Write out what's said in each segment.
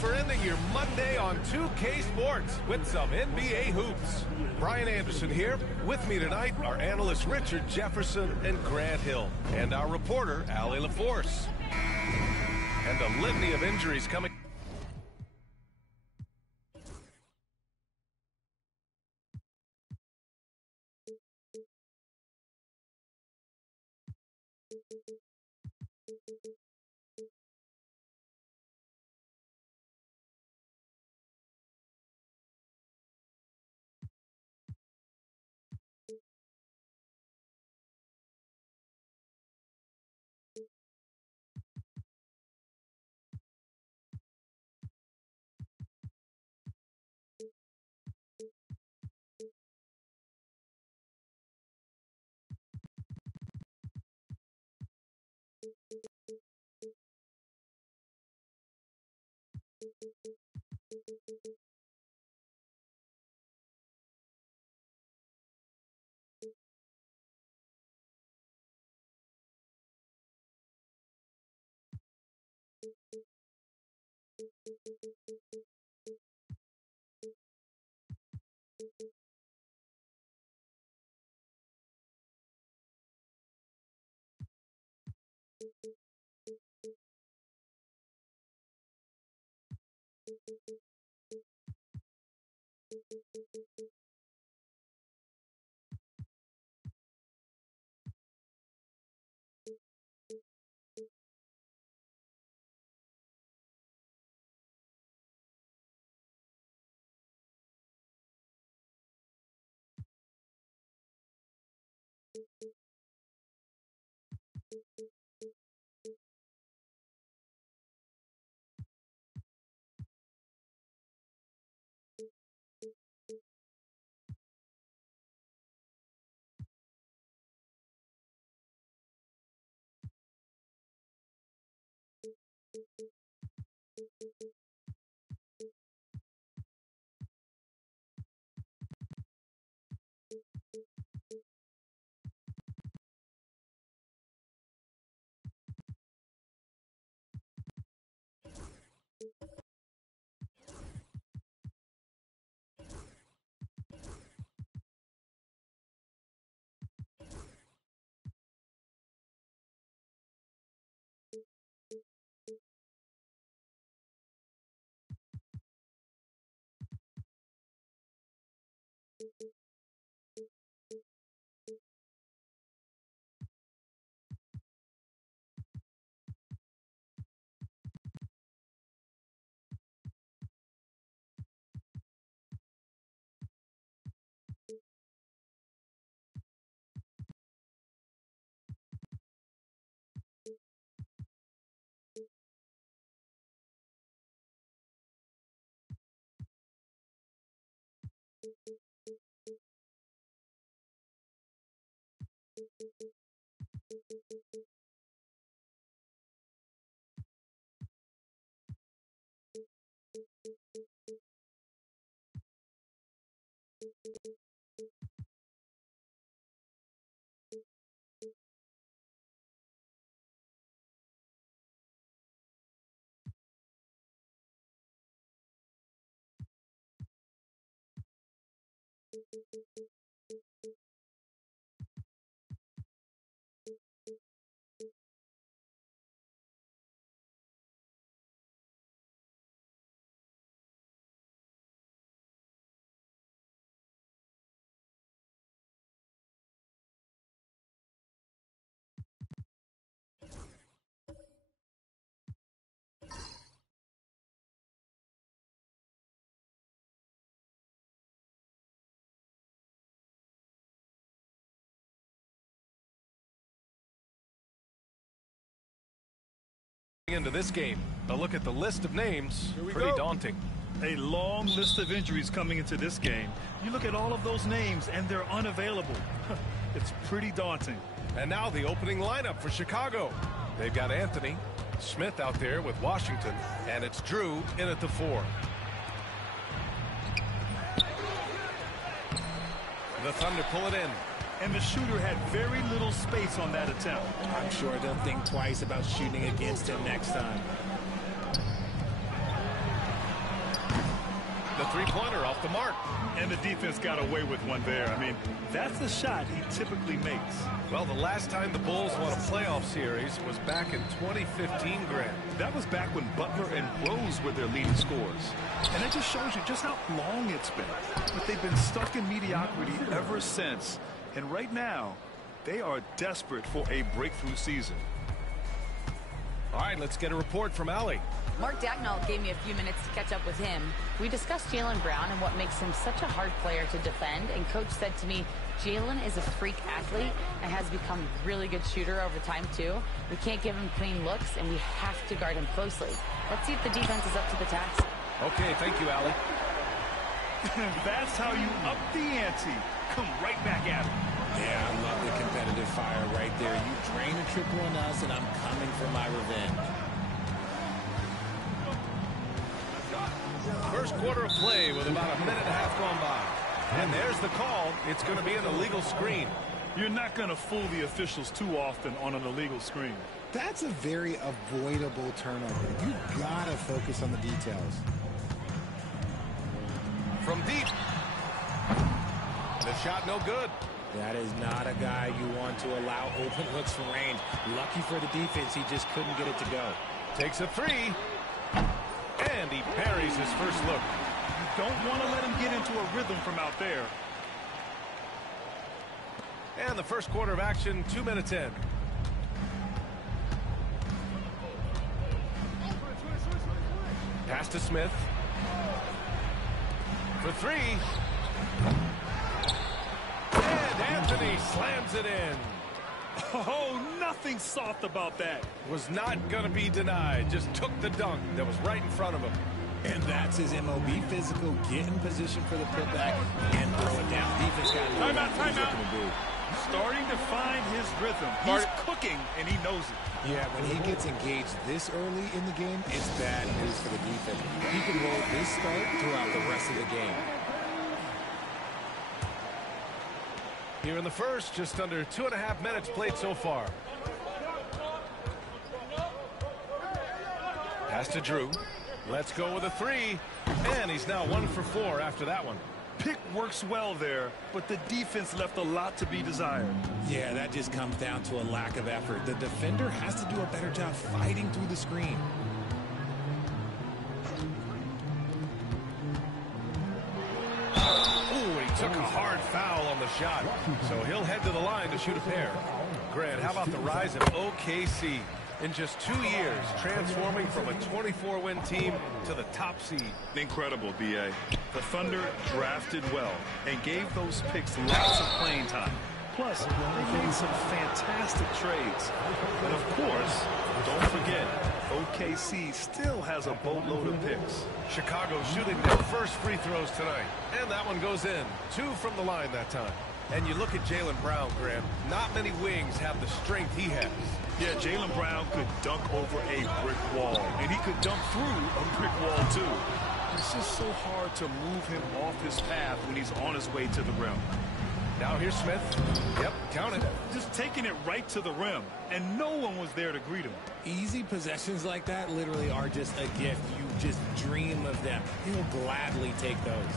for ending your Monday on 2K Sports with some NBA hoops. Brian Anderson here. With me tonight are analysts Richard Jefferson and Grant Hill, and our reporter, Allie LaForce. And a litany of injuries coming. Into this game, a look at the list of names, pretty daunting. A long list of injuries coming into this game. You look at all of those names and they're unavailable. It's pretty daunting. And now the opening lineup for Chicago. They've got Anthony Smith out there with Washington, and it's Drew in at the 4. The Thunder pull it in. And the shooter had very little space on that attempt. I'm sure they'll think twice about shooting against him next time. the three-pointer off the mark. And the defense got away with one there. I mean, that's the shot he typically makes. Well, the last time the Bulls won a playoff series was back in 2015, Grant. That was back when Butler and Rose were their leading scorers. And it just shows you just how long it's been. But they've been stuck in mediocrity ever since. And right now, they are desperate for a breakthrough season. All right, let's get a report from Allie. Mark Dagnall gave me a few minutes to catch up with him. We discussed Jaylen Brown and what makes him such a hard player to defend. And Coach said to me, Jaylen is a freak athlete and has become a really good shooter over time, too. We can't give him clean looks, and we have to guard him closely. Let's see if the defense is up to the task. Okay, thank you, Allie. That's how you up the ante. Come right back at him. Yeah, I love the competitive fire right there. You drain a triple on us, and I'm coming for my revenge. First quarter of play with about a minute and a half gone by. And there's the call. It's going to be an illegal screen. You're not going to fool the officials too often on an illegal screen. That's a very avoidable turnover. You gotta focus on the details. From deep. The shot no good. That is not a guy you want to allow open looks from range. Lucky for the defense, he just couldn't get it to go. Takes a three. And he parries his first look. You don't want to let him get into a rhythm from out there. And the first quarter of action, 2 minutes in. Pass to Smith. For three. And Anthony slams it in. Oh, nothing soft about that. Was not going to be denied. Just took the dunk that was right in front of him. And that's his MOB physical. Get in position for the putback and throw it down. Defense got to know what he's looking to do. Starting to find his rhythm. He's cooking, and he knows it. Yeah, when he gets engaged this early in the game, it's bad news for the defense. He can roll this start throughout the rest of the game. Here in the first, just under 2.5 minutes played so far. Pass to Drew. Let's go with a three. And he's now 1 for 4 after that one. Pick works well there, but the defense left a lot to be desired. Yeah, that just comes down to a lack of effort. The defender has to do a better job fighting through the screen. Ooh, he took a hard foul on the shot. So he'll head to the line to shoot a pair. Grant, how about the rise of OKC? In just 2 years, transforming from a 24-win team to the top seed. Incredible, B.A. The Thunder drafted well and gave those picks lots of playing time. Plus, they made some fantastic trades. And of course, don't forget, OKC still has a boatload of picks. Chicago shooting their first free throws tonight. And that one goes in. 2 from the line that time. And you look at Jaylen Brown, Graham. Not many wings have the strength he has. Yeah, Jaylen Brown could dunk over a brick wall. And he could dunk through a brick wall, too. It's just so hard to move him off his path when he's on his way to the rim. Now here's Smith. Yep, count it. Just taking it right to the rim, and no one was there to greet him. Easy possessions like that literally are just a gift. You just dream of them. He'll gladly take those.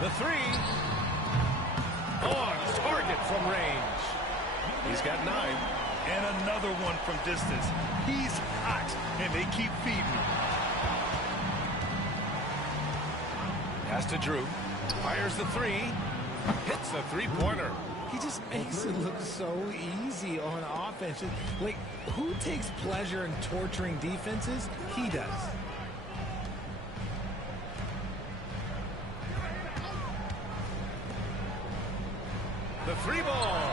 The three. On target from range. He's got 9. And another one from distance. He's hot, and they keep feeding him. Pass to Drew. Fires the three. Hits a three-pointer. He just makes it look so easy on offense. Like, who takes pleasure in torturing defenses? He does. The three ball.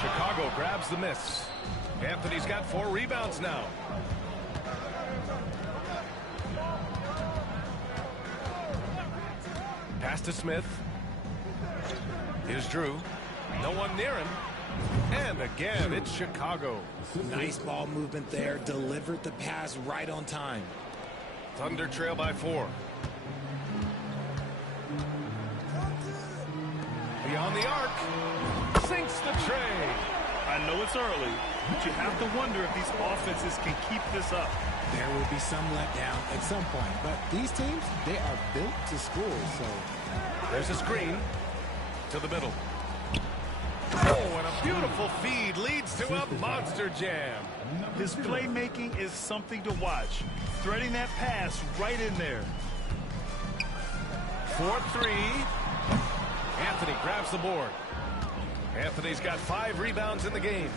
Chicago grabs the miss. Anthony's got 4 rebounds now. Pass to Smith. Here's Drew. No one near him. And again, it's Chicago. Nice ball movement there. Delivered the pass right on time. Thunder trail by 4. Beyond the arc. Sinks the tray. I know it's early, But you have to wonder if these offenses can keep this up. There will be some letdown at some point, but these teams, they are built to score, so. There's a screen to the middle. Oh, and a beautiful feed leads to a monster jam. His playmaking is something to watch. Threading that pass right in there. 4-3. Anthony grabs the board. Anthony's got 5 rebounds in the game.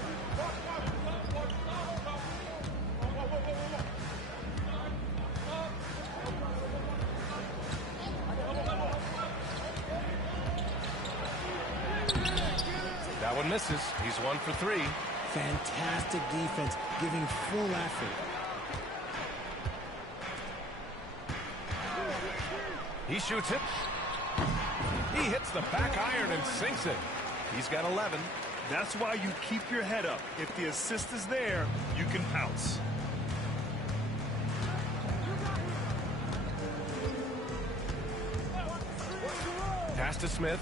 That one misses. He's 1 for 3. Fantastic defense, giving full effort. He shoots it. He hits the back iron and sinks it. He's got 11. That's why you keep your head up. If the assist is there, you can pounce. Pass to Smith.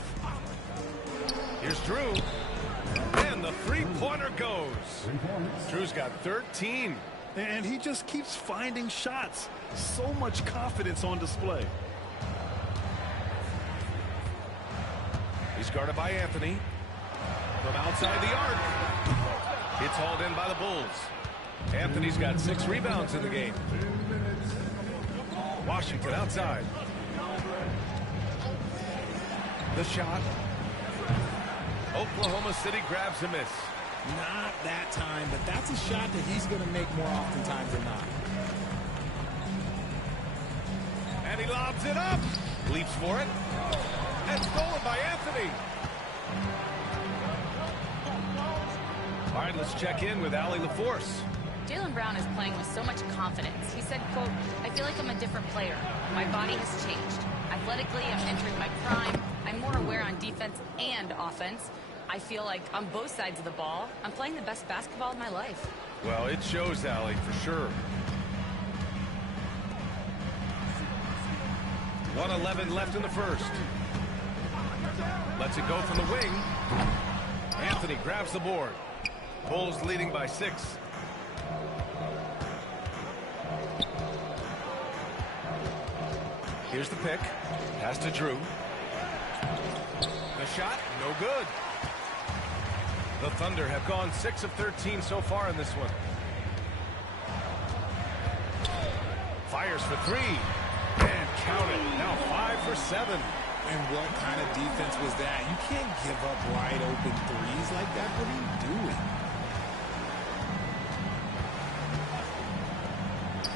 Here's Drew. And the three-pointer goes. Drew's got 13. And he just keeps finding shots. So much confidence on display. He's guarded by Anthony. From outside the arc. It's hauled in by the Bulls. Anthony's got 6 rebounds in the game. Washington outside. The shot. Oklahoma City grabs a miss. Not that time, but that's a shot that he's going to make more oftentimes than not. And he lobs it up. Leaps for it. And stolen by Anthony. All right, let's check in with Allie LaForce. Jaylen Brown is playing with so much confidence. He said, quote, "I feel like I'm a different player. My body has changed. Athletically, I'm entering my prime. I'm more aware on defense and offense. I feel like on both sides of the ball, I'm playing the best basketball of my life." Well, it shows, Allie, for sure. 1:11 left in the first. Lets it go from the wing. Anthony grabs the board. Bulls leading by 6. Here's the pick. Pass to Drew. The shot, no good. The Thunder have gone 6 of 13 so far in this one. Fires for 3. And count it. Now 5 for 7. And what kind of defense was that? You can't give up wide open threes like that. What are you doing?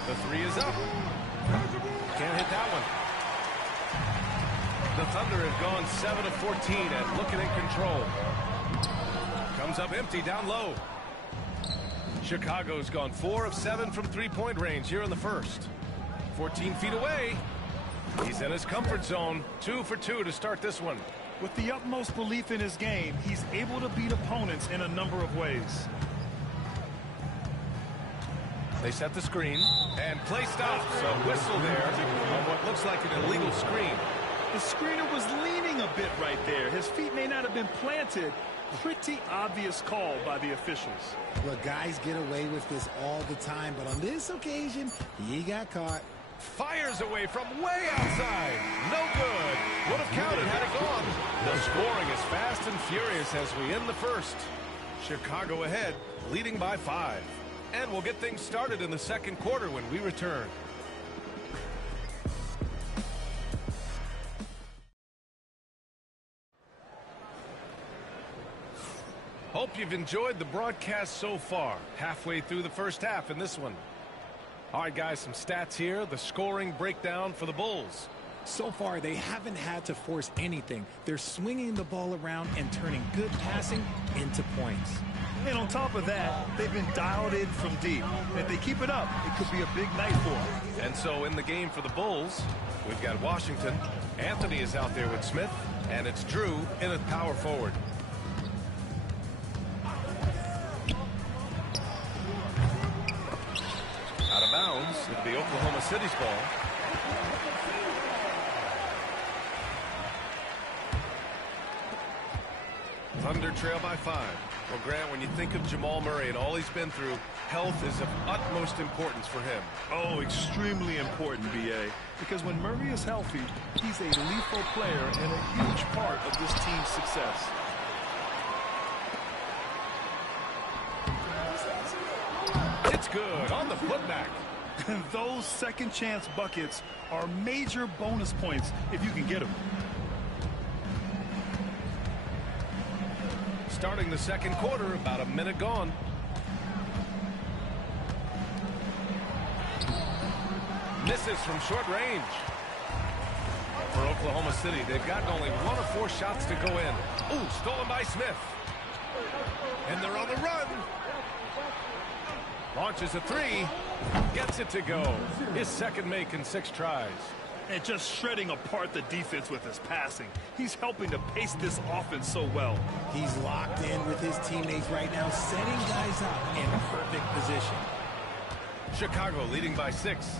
The 3 is up. Can't hit that one. The Thunder have gone 7 of 14 and looking in control. Comes up empty down low. Chicago's gone 4 of 7 from three-point range here in the first. 14 feet away. He's in his comfort zone. 2 for 2 to start this one. With the utmost belief in his game, he's able to beat opponents in a number of ways. They set the screen and play stops. So whistle there on what looks like an illegal screen. The screener was leaning a bit right there. His feet may not have been planted. Pretty obvious call by the officials. Look, guys get away with this all the time, but on this occasion, he got caught. Fires away from way outside. No good. Would have counted had it gone. The scoring is fast and furious as we end the first. Chicago ahead, leading by 5. And we'll get things started in the second quarter when we return. Hope you've enjoyed the broadcast so far. Halfway through the first half in this one. All right, guys, some stats here. The scoring breakdown for the Bulls. So far, they haven't had to force anything. They're swinging the ball around and turning good passing into points. And on top of that, they've been dialed in from deep. If they keep it up, it could be a big night for them. And so in the game for the Bulls, we've got Washington. Anthony is out there with Smith, and it's Drew in a power forward. Out of bounds. It'll be Oklahoma City's ball. Thunder trail by 5. Well, Grant, when you think of Jamal Murray and all he's been through, health is of utmost importance for him. Oh, extremely important, B.A. Because when Murray is healthy, he's a lethal player and a huge part of this team's success. It's good on the putback. And those second chance buckets are major bonus points if you can get them. Starting the second quarter, about a minute gone. Misses from short range. For Oklahoma City, they've gotten only 1 of 4 shots to go in. Ooh, stolen by Smith. And they're on the run. Launches a 3. Gets it to go. His second make in 6 tries. And just shredding apart the defense with his passing. He's helping to pace this offense so well. He's locked in with his teammates right now, setting guys up in perfect position. Chicago leading by 6.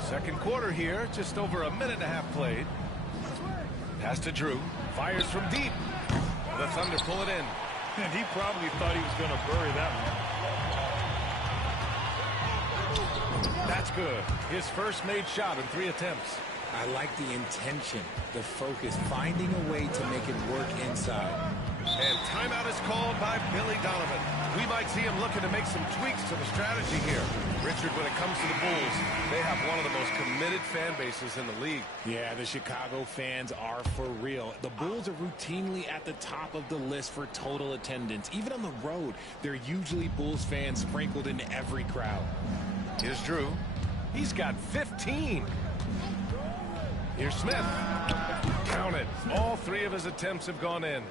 Second quarter here, just over a minute and a half played. Pass to Drew. Fires from deep. The Thunder pull it in. And he probably thought he was going to bury that one. That's good. His first made shot in 3 attempts. I like the intention, the focus, finding a way to make it work inside. And timeout is called by Billy Donovan. We might see him looking to make some tweaks to the strategy here. Richard, when it comes to the Bulls, they have one of the most committed fan bases in the league. Yeah, the Chicago fans are for real. The Bulls are routinely at the top of the list for total attendance. Even on the road, they're usually Bulls fans sprinkled in every crowd. Here's Drew. He's got 15. Here's Smith. Count it. All 3 of his attempts have gone in.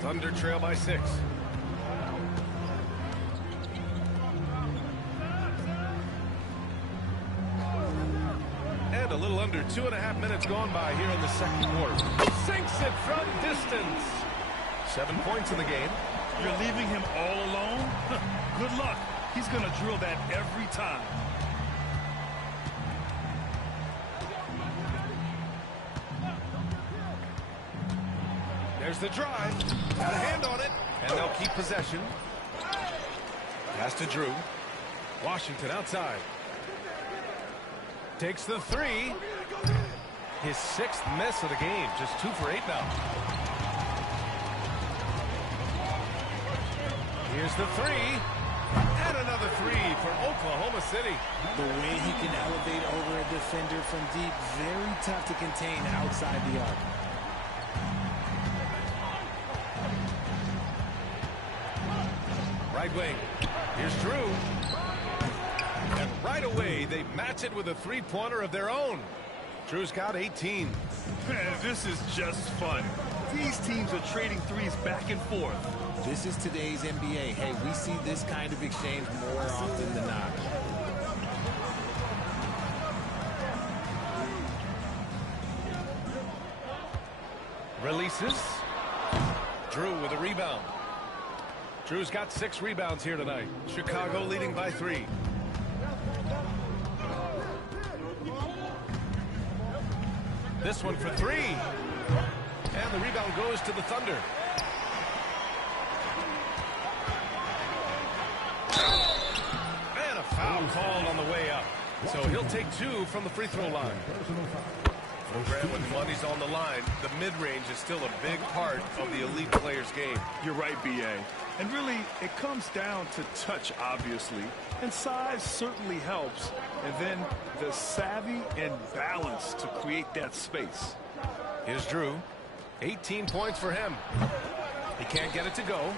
Thunder trail by 6. And a little under 2.5 minutes gone by here in the second quarter. Sinks it from distance. 7 points in the game. You're leaving him all alone? Good luck. He's going to drill that every time. There's the drive. Got a hand on it. And they'll keep possession. Pass to Drew. Washington outside. Takes the 3. His 6th miss of the game. Just 2 for 8 now. Here's the 3. And another 3 for Oklahoma City. The way he can elevate over a defender from deep, very tough to contain outside the arc. Right wing. Here's Drew. And right away, they match it with a 3-pointer of their own. Drew's got 18. Man, this is just fun. These teams are trading threes back and forth. This is today's NBA. Hey, we see this kind of exchange more often than not. Releases. Drew with a rebound. Drew's got 6 rebounds here tonight. Chicago leading by 3. This one for 3. And the rebound goes to the Thunder. And a foul called on the way up. So he'll take 2 from the free throw line. Well, Grant, when money's on the line, the mid-range is still a big part of the elite player's game. You're right, B.A. And really, it comes down to touch, obviously. And size certainly helps. And then the savvy and balance to create that space. Here's Drew. 18 points for him. He can't get it to go.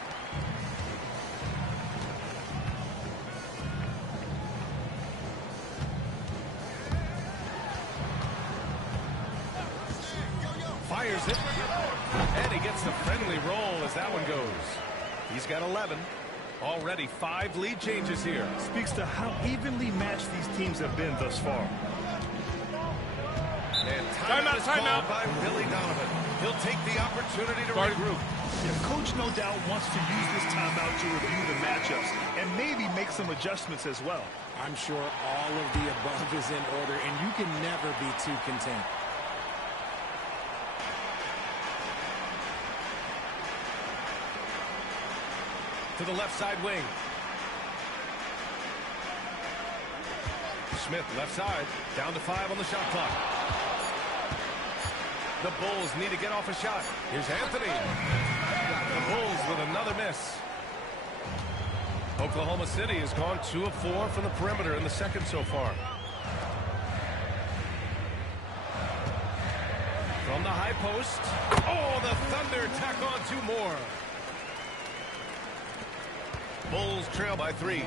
Fires it. And he gets the friendly roll as that one goes. He's got 11. Already 5 lead changes here. Speaks to how evenly matched these teams have been thus far. And timeout is called by Billy Donovan. He'll take the opportunity to regroup. Yeah, Coach no doubt wants to use this timeout to review the matchups and maybe make some adjustments as well. I'm sure all of the above is in order, and you can never be too content. to the left side wing. Smith, left side, down to 5 on the shot clock. The Bulls need to get off a shot. Here's Anthony. The Bulls with another miss. Oklahoma City has gone 2 of 4 from the perimeter in the second so far. From the high post. Oh, the Thunder tack on 2 more. Bulls trail by 3.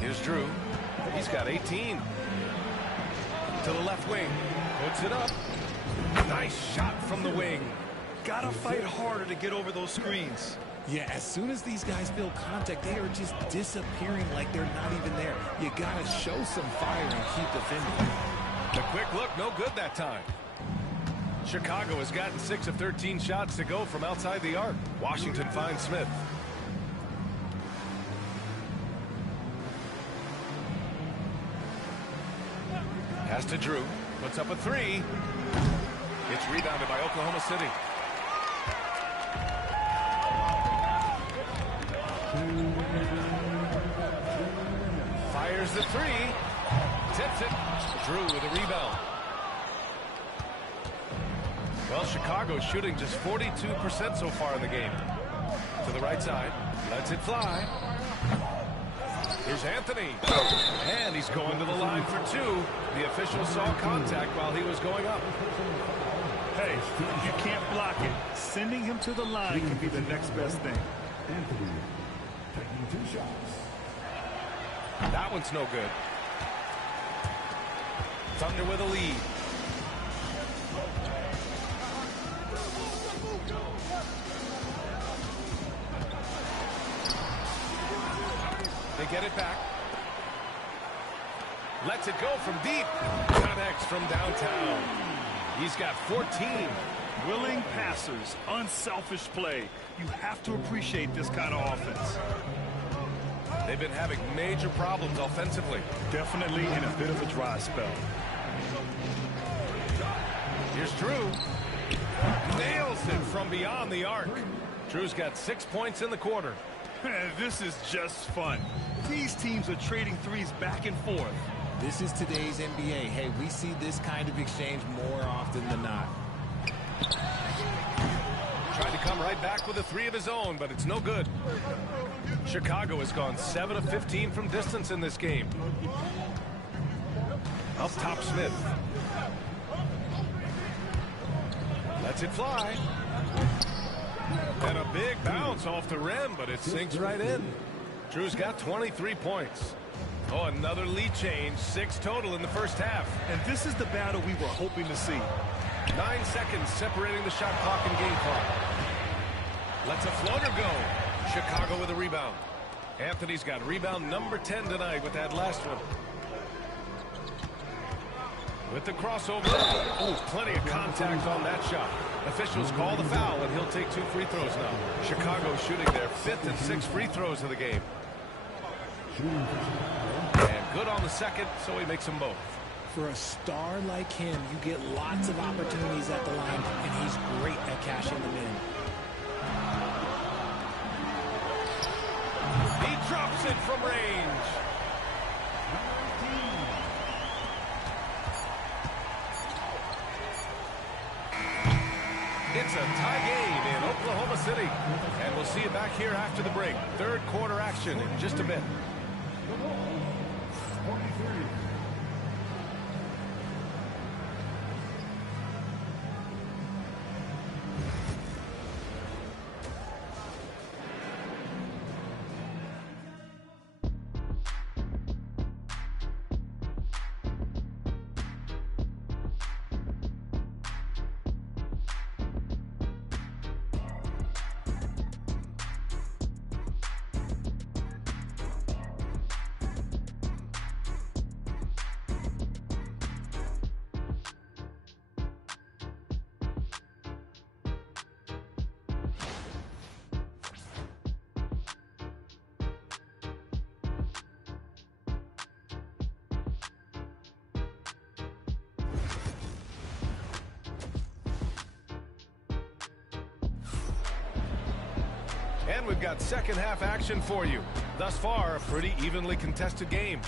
Here's Drew. He's got 18. To the left wing. Puts it up. Nice shot from the wing. Gotta fight harder to get over those screens. Yeah, as soon as these guys feel contact, they are just disappearing like they're not even there. You gotta show some fire and keep defending. The quick look, no good that time. Chicago has gotten 6 of 13 shots to go from outside the arc. Washington finds Smith. Pass to Drew. Puts up a 3. It's rebounded by Oklahoma City. Fires the 3. Tips it. Drew with a rebound. Well, Chicago's shooting just 42% so far in the game. To the right side. Lets it fly. Here's Anthony. And he's going to the line for 2. The official saw contact while he was going up. Hey, if you can't block it, sending him to the line can be the next best thing. Anthony taking 2 shots. That one's no good. Thunder with a lead. They get it back. Lets it go from deep. Connects from downtown. He's got 14. Willing passers, unselfish play. You have to appreciate this kind of offense. They've been having major problems offensively. Definitely in a bit of a dry spell. Here's Drew. Nails it from beyond the arc. Drew's got 6 points in the quarter. This is just fun. These teams are trading threes back and forth. This is today's NBA. Hey, we see this kind of exchange more often than not. Tried to come right back with a 3 of his own, but it's no good. Chicago has gone 7 of 15 from distance in this game. Up top, Smith. Lets it fly. And a big bounce off the rim, but it sinks right in. Drew's got 23 points. Oh, another lead change. 6 total in the first half. And this is the battle we were hoping to see. 9 seconds separating the shot clock and game clock. Lets a floater go. Chicago with a rebound. Anthony's got rebound number 10 tonight with that last one. With the crossover. Oh, plenty of contact on that shot. Officials call the foul, and he'll take 2 free throws now. Chicago shooting their 5th and 6th free throws of the game. And good on the second, so he makes them both. For a star like him, you get lots of opportunities at the line, and he's great at cashing them in. He drops it from range. It's a tie game in Oklahoma City. And we'll see you back here after the break. Third quarter action in just a bit. And we've got second half action for you. Thus far, a pretty evenly contested game.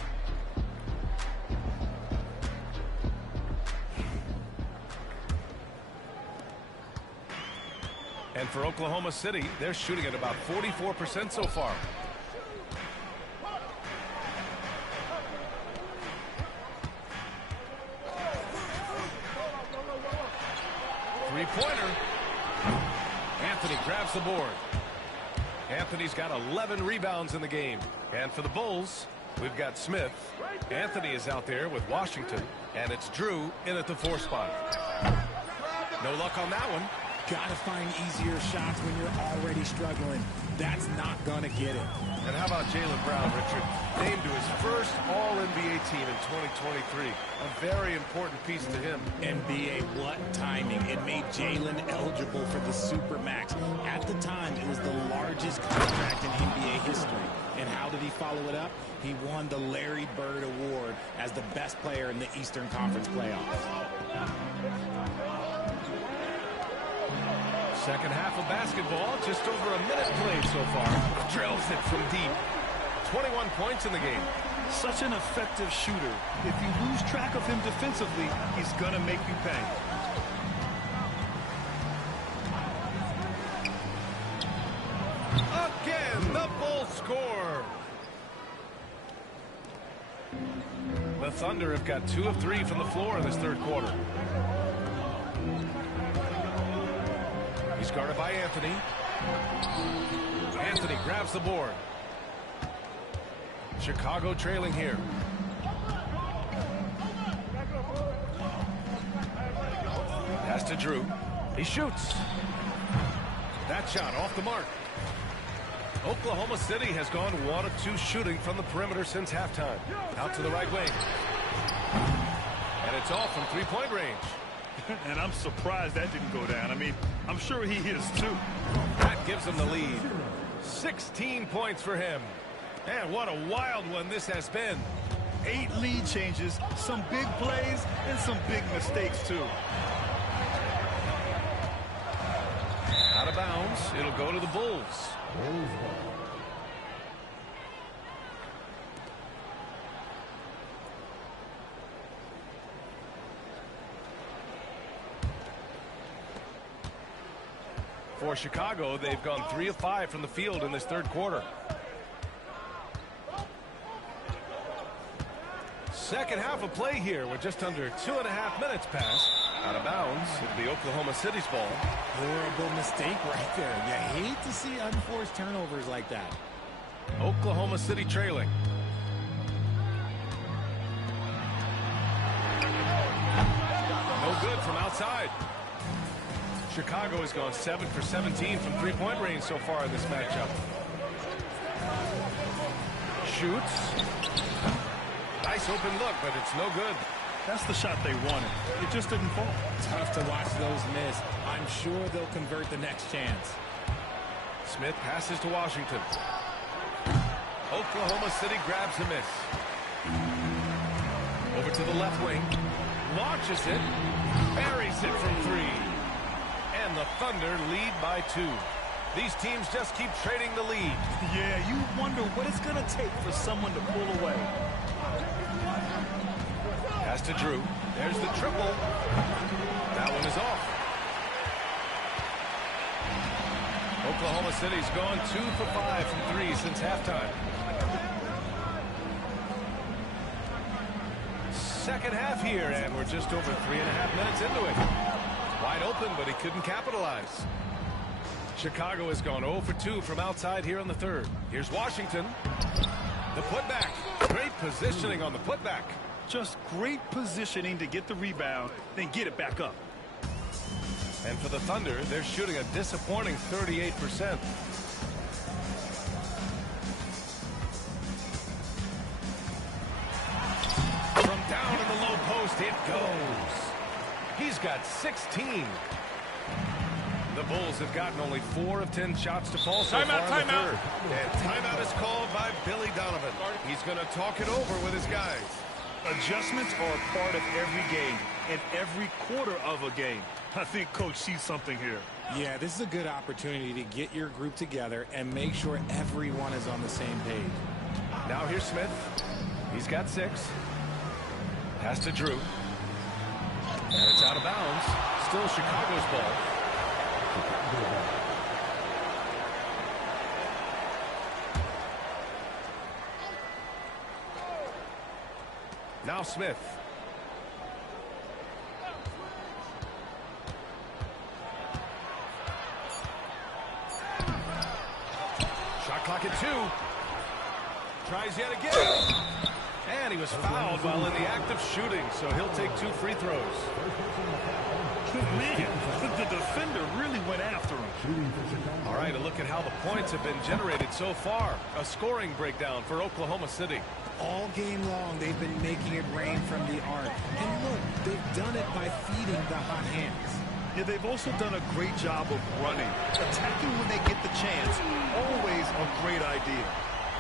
And for Oklahoma City, they're shooting at about 44% so far. Three-pointer. Anthony grabs the board. Anthony's got 11 rebounds in the game. And for the Bulls, we've got Smith. Anthony is out there with Washington. And it's Drew in at the 4 spot. No luck on that one. Gotta find easier shots when you're already struggling. That's not gonna get it. And how about Jaylen Brown, Richard? Named to his first All-NBA team in 2023. A very important piece to him. NBA, what timing. It made Jaylen eligible for the Supermax. At the time, it was the largest contract in NBA history. And how did he follow it up? He won the Larry Bird Award as the best player in the Eastern Conference playoffs. Second half of basketball, just over a minute played so far. Drills it from deep. 21 points in the game. Such an effective shooter. If you lose track of him defensively, he's going to make you pay. Again, the Bulls score. The Thunder have got 2 of 3 from the floor in this third quarter. He's guarded by Anthony. Anthony grabs the board. Chicago trailing here. Pass to Drew. He shoots. That shot off the mark. Oklahoma City has gone 1 of 2 shooting from the perimeter since halftime. Out to the right wing. And it's off from three-point range. And I'm surprised that didn't go down. I mean, I'm sure he is too. That gives him the lead. 16 points for him. And what a wild one this has been. 8 lead changes, some big plays, and some big mistakes too. Out of bounds. It'll go to the Bulls. For Chicago, they've gone 3 of 5 from the field in this third quarter. Second half of play here with just under 2.5 minutes passed. Out of bounds, it'll be Oklahoma City's ball. Horrible mistake right there. You hate to see unforced turnovers like that. Oklahoma City trailing. No good from outside. Chicago has gone 7 for 17 from three-point range so far in this matchup. Shoots. Nice open look, but it's no good. That's the shot they wanted. It just didn't fall. Tough to watch those miss. I'm sure they'll convert the next chance. Smith passes to Washington. Oklahoma City grabs a miss. Over to the left wing. Launches it. Buries it from 3. And the Thunder lead by 2. These teams just keep trading the lead. Yeah, you wonder what it's going to take for someone to pull away. Pass to Drew. There's the triple. That one is off. Oklahoma City's gone 2 for 5 from 3 since halftime. Second half here, and we're just over 3.5 minutes into it. Wide open, but he couldn't capitalize. Chicago has gone 0 for 2 from outside here in the third. Here's Washington. The putback. Great positioning on the putback. Just great positioning to get the rebound, then get it back up. And for the Thunder, they're shooting a disappointing 38%. From down in the low post, it goes. He's got 16. The Bulls have gotten only 4 of 10 shots to fall so far in the third. And timeout is called by Billy Donovan. He's going to talk it over with his guys. Adjustments are a part of every game. in every quarter of a game. I think Coach sees something here. Yeah, this is a good opportunity to get your group together and make sure everyone is on the same page. Now here's Smith. He's got 6. Pass to Drew. And it's out of bounds. Still Chicago's ball. Now Smith. Shot clock at 2. Tries yet again. And he was fouled while in the act of shooting, so he'll take 2 free throws. Man, the defender really went after him. All right, a look at how the points have been generated so far. A scoring breakdown for Oklahoma City. All game long, they've been making it rain from the arc. And look, they've done it by feeding the hot hands. Yeah, they've also done a great job of running. Attacking when they get the chance, always a great idea.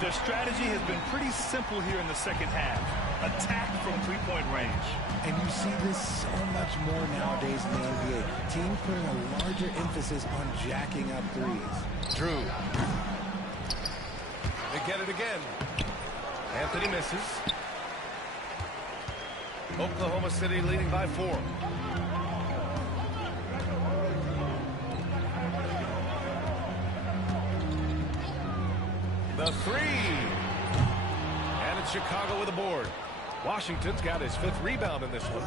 Their strategy has been pretty simple here in the second half. Attack from three-point range. And you see this so much more nowadays in the NBA. Teams putting a larger emphasis on jacking up threes. Drew. They get it again. Anthony misses. Oklahoma City leading by 4. The 3. And it's Chicago with a board. Washington's got his 5th rebound in this one.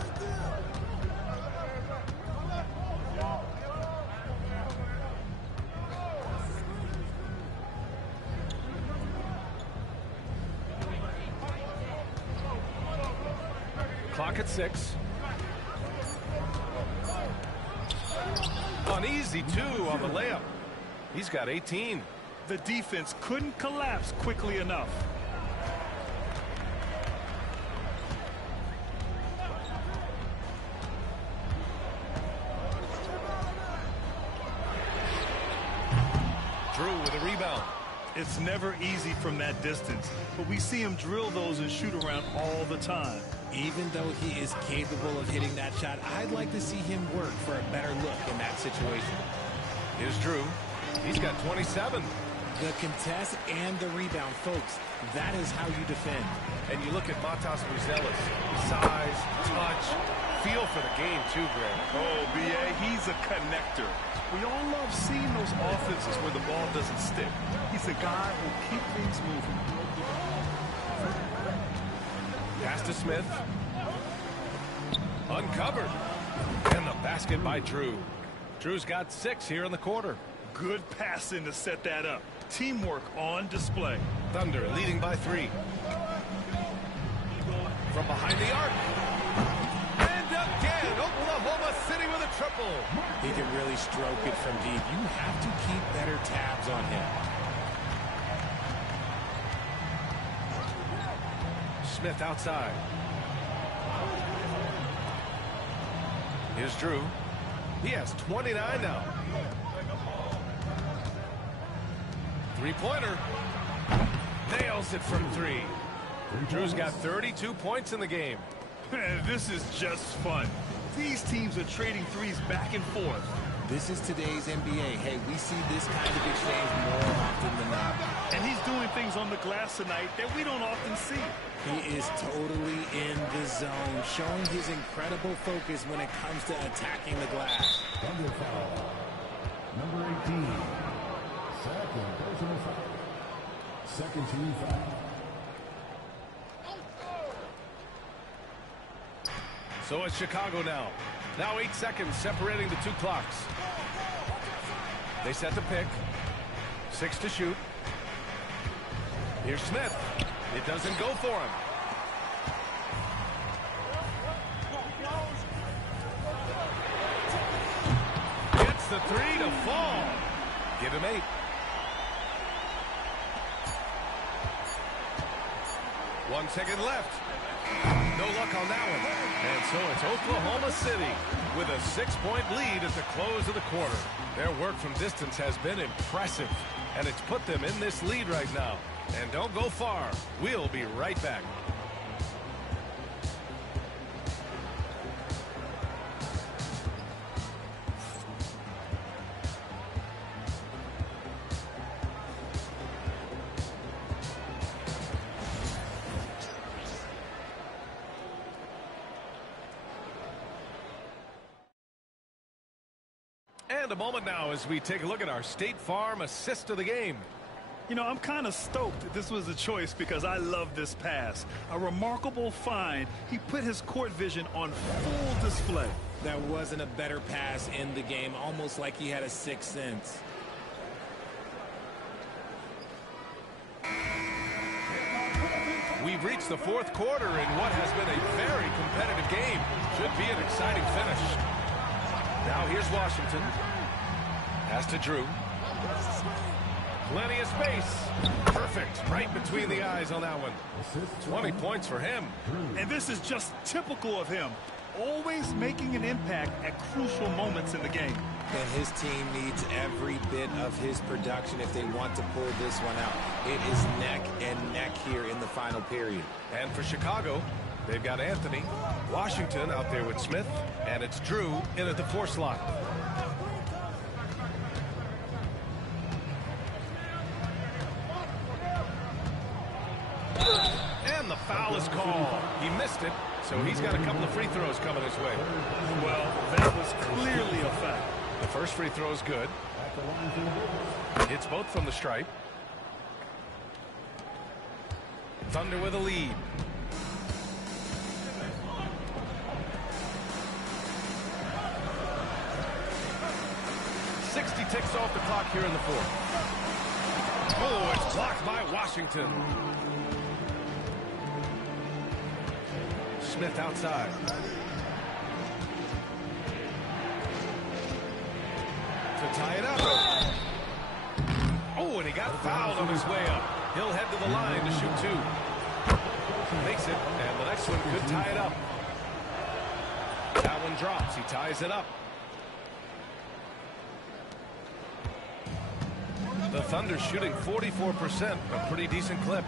Clock at 6. An easy 2 on the layup. He's got 18. The defense couldn't collapse quickly enough. Drew with a rebound. It's never easy from that distance, but we see him drill those and shoot around all the time. Even though he is capable of hitting that shot, I'd like to see him work for a better look in that situation. Here's Drew. He's got 27. The contest and the rebound, folks, that is how you defend. And you look at Matas Buzelis. Size, touch, feel for the game too, Greg. Oh, B.A., he's a connector. We all love seeing those offenses where the ball doesn't stick. He's a guy who will keep things moving. Pass to Smith. Uncovered. And the basket by Drew. Drew's got 6 here in the quarter. Good passing to set that up. Teamwork on display. Thunder leading by 3. From behind the arc. And again, Oklahoma City with a triple. He can really stroke it from deep. You have to keep better tabs on him. Smith outside. Here's Drew. He has 29 now. Three-pointer. Nails it from 3. Drew's got 32 points in the game. Man, this is just fun. These teams are trading threes back and forth. This is today's NBA. Hey, we see this kind of exchange more often than not. And he's doing things on the glass tonight that we don't often see. He is totally in the zone, showing his incredible focus when it comes to attacking the glass. Thunder foul. Number 18. Second personal foul. Second team foul. So it's Chicago now. Now 8 seconds separating the 2 clocks. They set the pick. 6 to shoot. Here's Smith. It doesn't go for him. Gets the 3 to fall. Give him 8. One second left. No luck on that one. And so it's Oklahoma City with a 6-point lead at the close of the quarter. Their work from distance has been impressive, and it's put them in this lead right now. And don't go far. We'll be right back. And a moment now as we take a look at our State Farm assist of the game. You know, I'm kind of stoked that this was a choice because I love this pass. A remarkable find. He put his court vision on full display. There wasn't a better pass in the game, almost like he had a sixth sense. We've reached the fourth quarter in what has been a very competitive game. Should be an exciting finish. Now here's Washington. Pass to Drew. Plenty of space. Perfect. Right between the eyes on that one. 20 points for him. And this is just typical of him. Always making an impact at crucial moments in the game. And his team needs every bit of his production if they want to pull this one out. It is neck and neck here in the final period. And for Chicago, they've got Anthony, Washington out there with Smith, and it's Drew in at the 4 slot. And the foul is called. He missed it, so he's got a couple of free throws coming his way. Well, that was clearly a foul. The first free throw is good. Hits both from the stripe. Thunder with a lead. .60 ticks off the clock here in the fourth. Oh, it's blocked by Washington. Smith outside. To tie it up. Oh, and he got fouled on his way up. He'll head to the line to shoot 2. Makes it, and the next one could tie it up. That one drops. He ties it up. The Thunder shooting 44%, a pretty decent clip.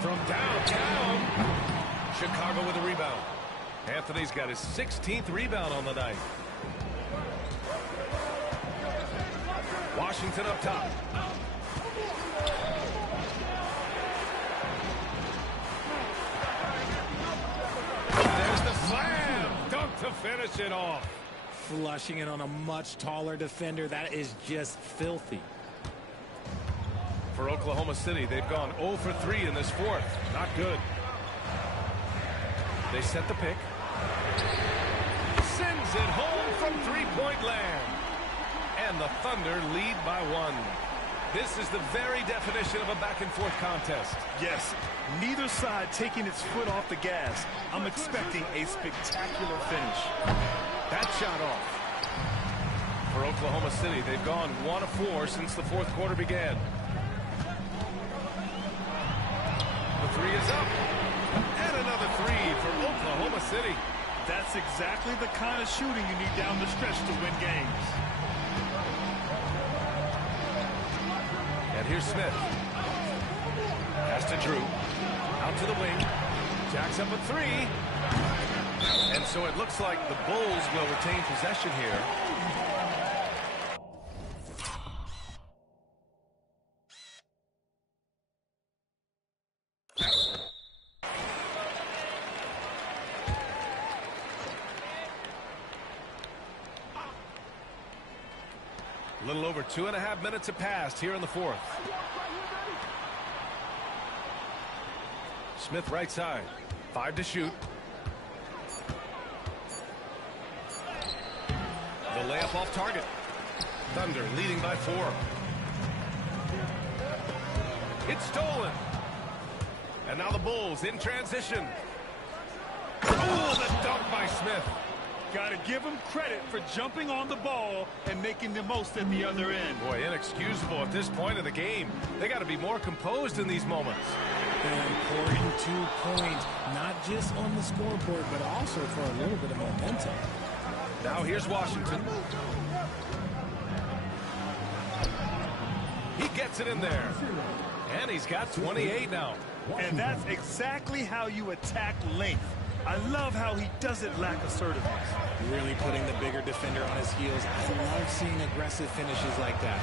From downtown, Chicago with a rebound. Anthony's got his 16th rebound on the night. Washington up top. There's the slam. Dunk to finish it off. Flushing it on a much taller defender. That is just filthy. For Oklahoma City, they've gone 0 for 3 in this fourth. Not good. They set the pick. Sends it home from three-point land. And the Thunder lead by 1. This is the very definition of a back-and-forth contest. Yes, neither side taking its foot off the gas. I'm expecting a spectacular finish. That shot off. For Oklahoma City, they've gone 1 of 4 since the fourth quarter began. The 3 is up. And another 3 for Oklahoma City. That's exactly the kind of shooting you need down the stretch to win games. And here's Smith. Pass to Drew. Out to the wing. Jacks up a 3. And so it looks like the Bulls will retain possession here. A little over 2.5 minutes have passed here in the fourth. Smith right side. 5 to shoot. The layup off target. Thunder leading by 4. It's stolen. And now the Bulls in transition. Oh, the dunk by Smith. Got to give him credit for jumping on the ball and making the most at the other end. Boy, inexcusable at this point of the game. They got to be more composed in these moments. An important 2 points, not just on the scoreboard, but also for a little bit of momentum. Now here's Washington. He gets it in there. And he's got 28 now. And that's exactly how you attack length. I love how he doesn't lack assertiveness. Really putting the bigger defender on his heels. I love seeing aggressive finishes like that.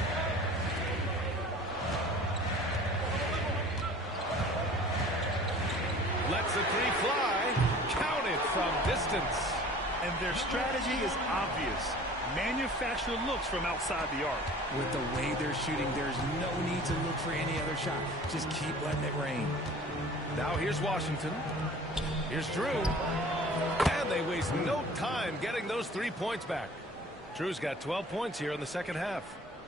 Lets the 3 fly. Counted from distance. And their strategy is obvious. manufacture looks from outside the arc. With the way they're shooting, there's no need to look for any other shot. Just keep letting it rain. Now here's Washington. Here's Drew. And they waste no time getting those 3 points back. Drew's got 12 points here in the second half.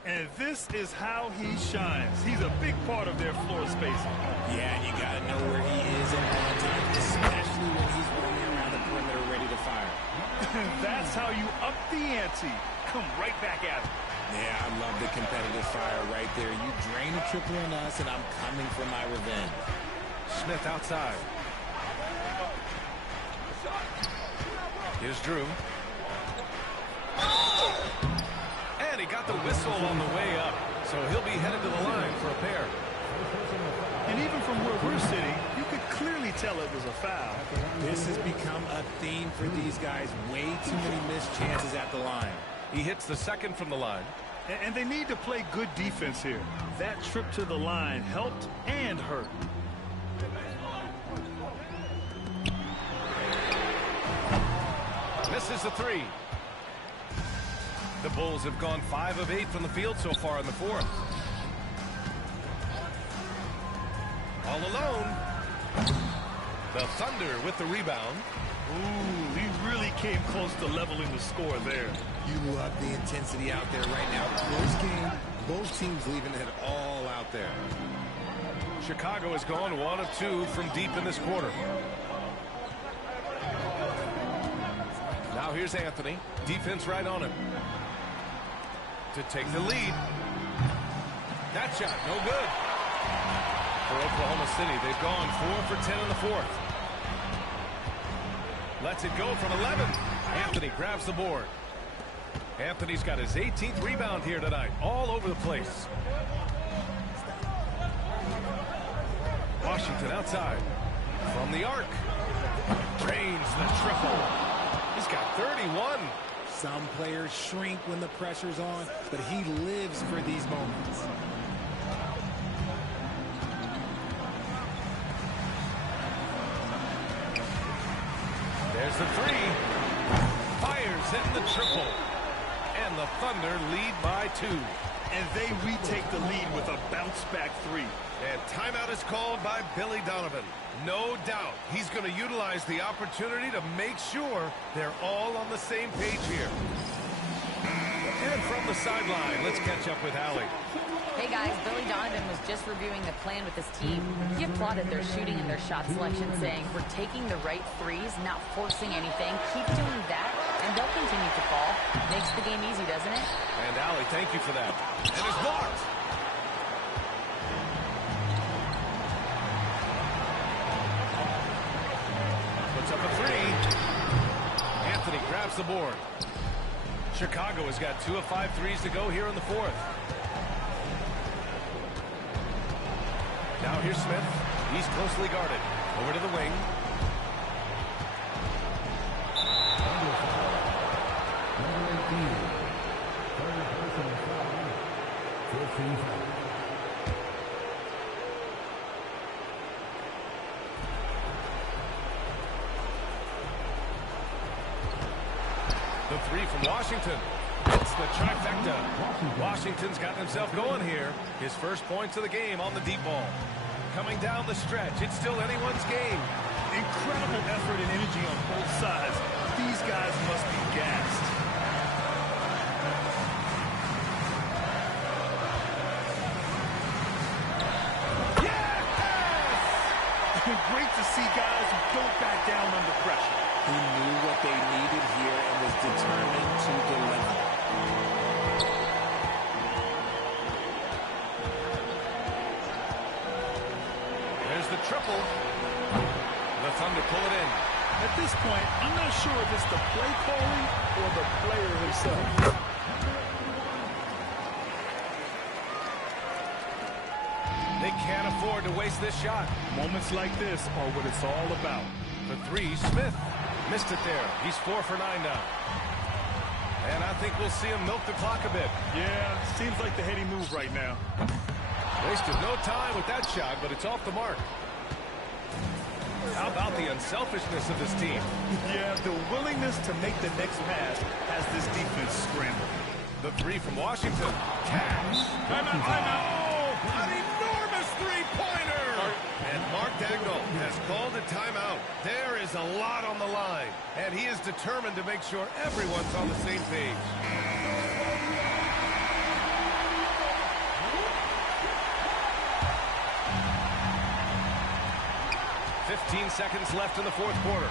And this is how he shines. He's a big part of their floor spacing. Yeah, and you got to know where he is at all times, especially when he's running around the perimeter ready to fire. That's how you up the ante. Come right back at him. Yeah, I love the competitive fire right there. You drain a triple on us, and I'm coming for my revenge. Smith outside. Here's Drew. And he got the whistle on the way up, so he'll be headed to the line for a pair. And even from where we're sitting, you could clearly tell it was a foul. This has become a theme for these guys. Way too many missed chances at the line. He hits the second from the line. And they need to play good defense here. That trip to the line helped and hurt. Misses the three. The Bulls have gone 5 of 8 from the field so far in the fourth. All alone. The Thunder with the rebound. Ooh, he really came close to leveling the score there. You love the intensity out there right now. Close game, both teams leaving it all out there. Chicago has gone 1 of 2 from deep in this quarter. Now here's Anthony. Defense right on him. To take the lead. That shot, no good. For Oklahoma City, they've gone 4 for 10 in the fourth. Lets it go from 11. Anthony grabs the board. Anthony's got his 18th rebound here tonight, all over the place. Washington outside. From the arc. Drains the triple. He's got 31. Some players shrink when the pressure's on, but he lives for these moments. There's the three. Fires in the triple. And the Thunder lead by 2. And they retake the lead with a bounce-back 3. And timeout is called by Billy Donovan. No doubt he's going to utilize the opportunity to make sure they're all on the same page here. And from the sideline, let's catch up with Allie. Hey guys, Billy Donovan was just reviewing the plan with his team. He applauded their shooting and their shot selection, saying, "We're taking the right threes, not forcing anything. Keep doing that, and they'll continue to fall." Makes the game easy, doesn't it? And Allie, thank you for that. And it's blocked. Puts up a 3. Anthony grabs the board. Chicago has got 2 of 5 threes to go here in the fourth. Now here's Smith. He's closely guarded. Over to the wing. Number 18. Third personal foul. 15 foul. The 3 from Washington. It's the trifecta. Washington's gotten himself going here. His first points of the game on the deep ball. Coming down the stretch, it's still anyone's game. Incredible effort and energy on both sides. These guys must be gassed. Yes! Great to see guys who don't back down under pressure. He knew what they needed here and was determined to deliver. There's the triple. The Thunder pull it in. At this point, I'm not sure if it's the play calling or the player himself. They can't afford to waste this shot. Moments like this are what it's all about. The 3, Smith. Missed it there. He's 4 for 9 now. And I think we'll see him milk the clock a bit. Yeah, seems like the heady move right now. Wasted no time with that shot, but it's off the mark. How about the unselfishness of this team? Yeah, the willingness to make the next pass has this defense scrambled. The three from Washington. Cash. Timeout, timeout. Oh, an enormous three-pointer. And Mark Daigneault has called a timeout. There is a lot on the line, and he is determined to make sure everyone's on the same page. 15 seconds left in the fourth quarter.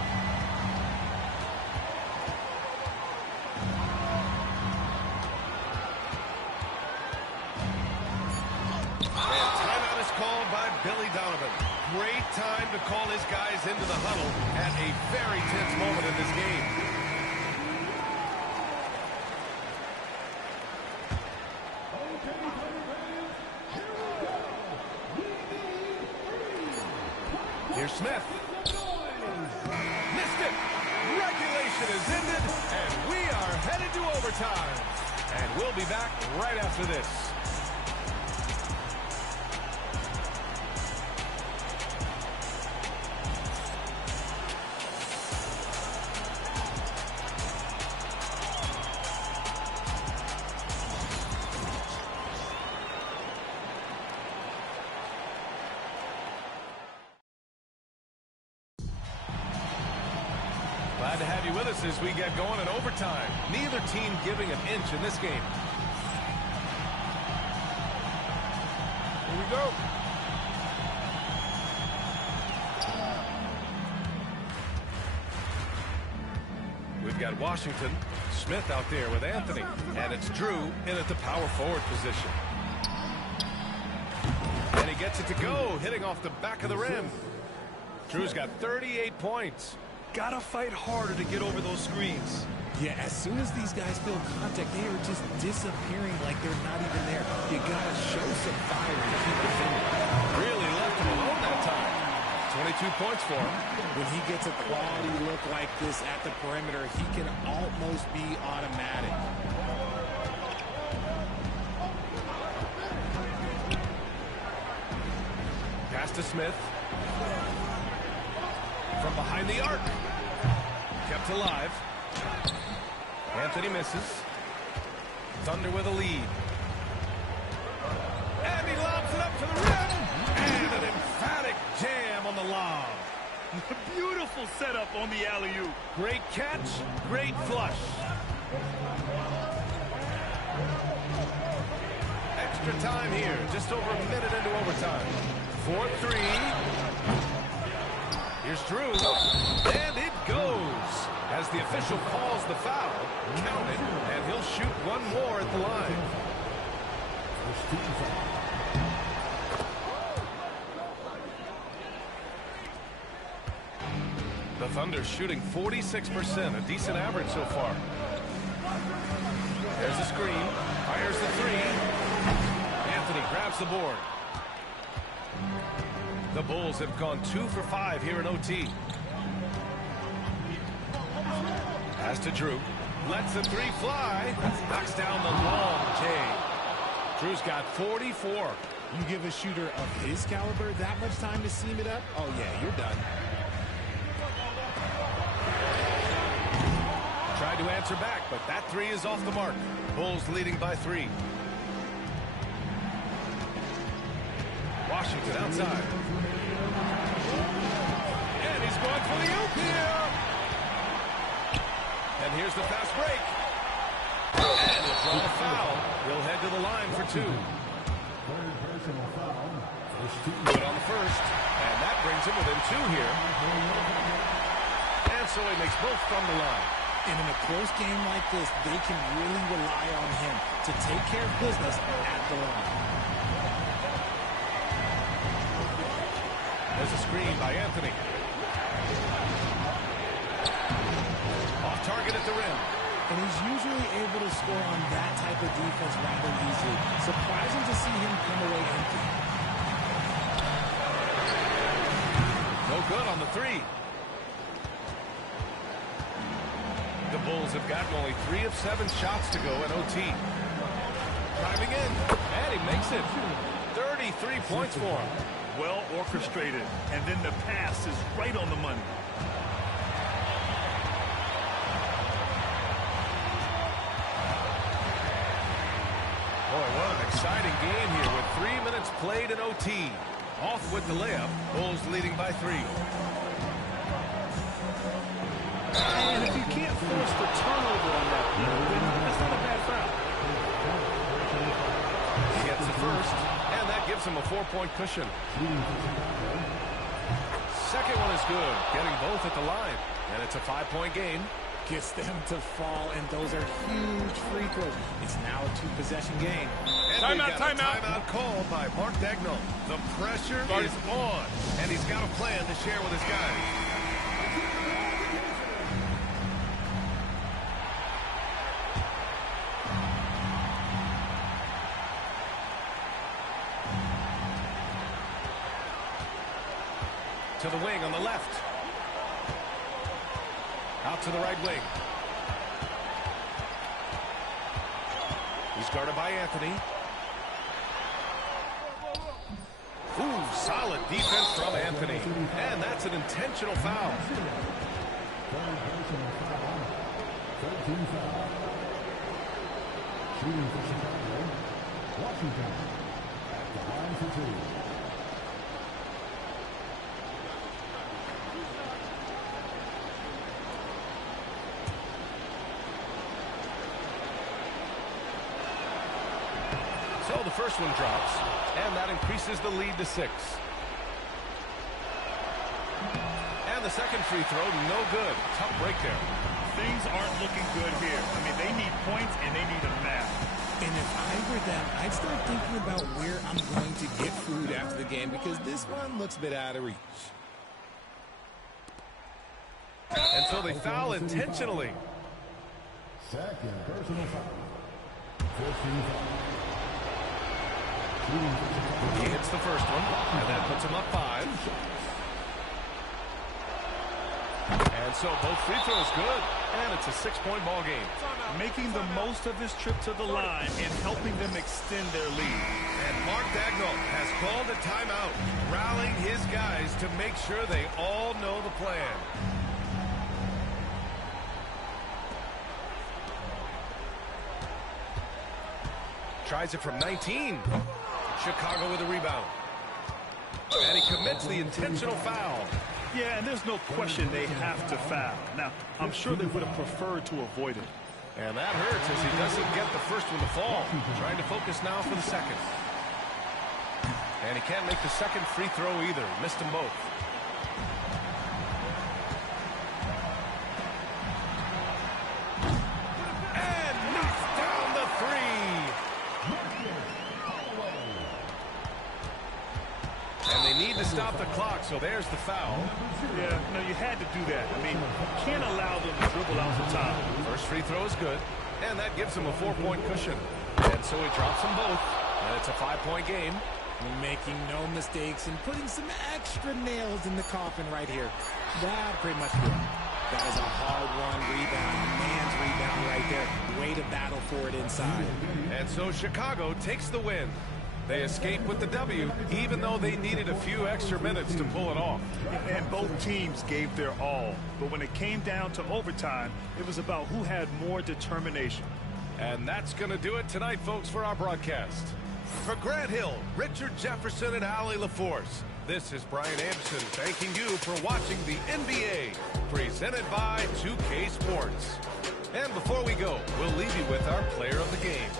And timeout is called by Billy Donovan. Great time to call his guys into the huddle at a very tense moment in this game. Here's Smith. Missed it. Regulation is ended, and we are headed to overtime. And we'll be back right after this. Glad to have you with us as we get going in overtime. Neither team giving an inch in this game. Here we go. We've got Washington, Smith out there with Anthony, and it's Drew in at the power forward position. And he gets it to go, hitting off the back of the rim. Drew's got 38 points. Gotta fight harder to get over those screens. Yeah, as soon as these guys feel contact, they are just disappearing like they're not even there. You gotta show some fire to keep defending. Really left him alone that time. 22 points for him. When he gets a quality look like this at the perimeter, he can almost be automatic. Pass to Smith. From behind the arc. Kept alive. Anthony misses. Thunder with a lead. And he lobs it up to the rim. And an emphatic jam on the lob. Beautiful setup on the alley-oop. Great catch, great flush. Extra time here, just over a minute into overtime. 4-3. Here's Drew, and it goes. As the official calls the foul, count it, and he'll shoot one more at the line. The Thunder shooting 46%, a decent average so far. There's a screen, fires the three. Anthony grabs the board. The Bulls have gone 2 for 5 here in OT. Pass to Drew. Lets the three fly. Knocks down the long J. Drew's got 44. You give a shooter of his caliber that much time to seam it up? Oh, yeah, you're done. Tried to answer back, but that three is off the mark. Bulls leading by 3. Washington outside. And he's going for the oop here. And here's the fast break. And he'll draw a foul. He'll head to the line for 2. Good on the first. And that brings him within 2 here. And so he makes both from the line. And in a close game like this, they can really rely on him to take care of business at the line. There's a screen by Anthony. Off target at the rim. And he's usually able to score on that type of defense rather easily. Surprising to see him come away empty. No good on the three. The Bulls have gotten only 3 of 7 shots to go in OT. Driving in, and he makes it. 33 points for him. well orchestrated, and then the pass is right on the money. Boy, what an exciting game here with 3 minutes played in OT. Off with the layup. Bulls leading by 3. And if you can't force the turnover on that play, then that's not a bad foul. He gets the first, and that gives him a 4-point cushion. Second one is good, getting both at the line. And it's a 5-point game. Gets them to fall, and those are huge free throws. It's now a 2-possession game. And timeout called by Mark Daigneault. The pressure is on, and he's got a plan to share with his guys. To the wing on the left. Out to the right wing. He's guarded by Anthony. Ooh, solid defense from Anthony. And that's an intentional foul. 13 foul. Shooting for Chicago, Washington at the line for 2. So the first one drops, and that increases the lead to 6. And the second free throw, no good. Tough break there. Things aren't looking good here. I mean, they need points, and they need them now. And if I were them, I'd start thinking about where I'm going to get food after the game, because this one looks a bit out of reach. And so they foul intentionally. Second personal foul. 15 foul. He hits the first one, and that puts him up 5. And so both free throws good, and it's a 6-point ball game. Making the most of his trip to the line and helping them extend their lead. And Mark Daigneault has called a timeout, rallying his guys to make sure they all know the plan. Tries it from 19. Chicago with a rebound. And he commits the intentional foul. Yeah, and there's no question they have to foul. Now, I'm sure they would have preferred to avoid it. And that hurts as he doesn't get the first one to fall. Trying to focus now for the second. And he can't make the second free throw either. Missed them both. And knocks down the 3. And they need to stop the clock, so there's the foul. Yeah, no, you had to do that. I mean, you can't allow them to dribble out the top. First free throw is good, and that gives him a 4-point cushion. And so he drops them both, and it's a 5-point game. Making no mistakes and putting some extra nails in the coffin right here. That pretty much good. That was a hard-won rebound, man's rebound right there. Way to battle for it inside. And so Chicago takes the win. They escape with the W, even though they needed a few extra minutes to pull it off. And both teams gave their all. But when it came down to overtime, it was about who had more determination. And that's going to do it tonight, folks, for our broadcast. For Grant Hill, Richard Jefferson, and Allie LaForce, this is Brian Anderson thanking you for watching the NBA, presented by 2K Sports. And before we go, we'll leave you with our player of the game.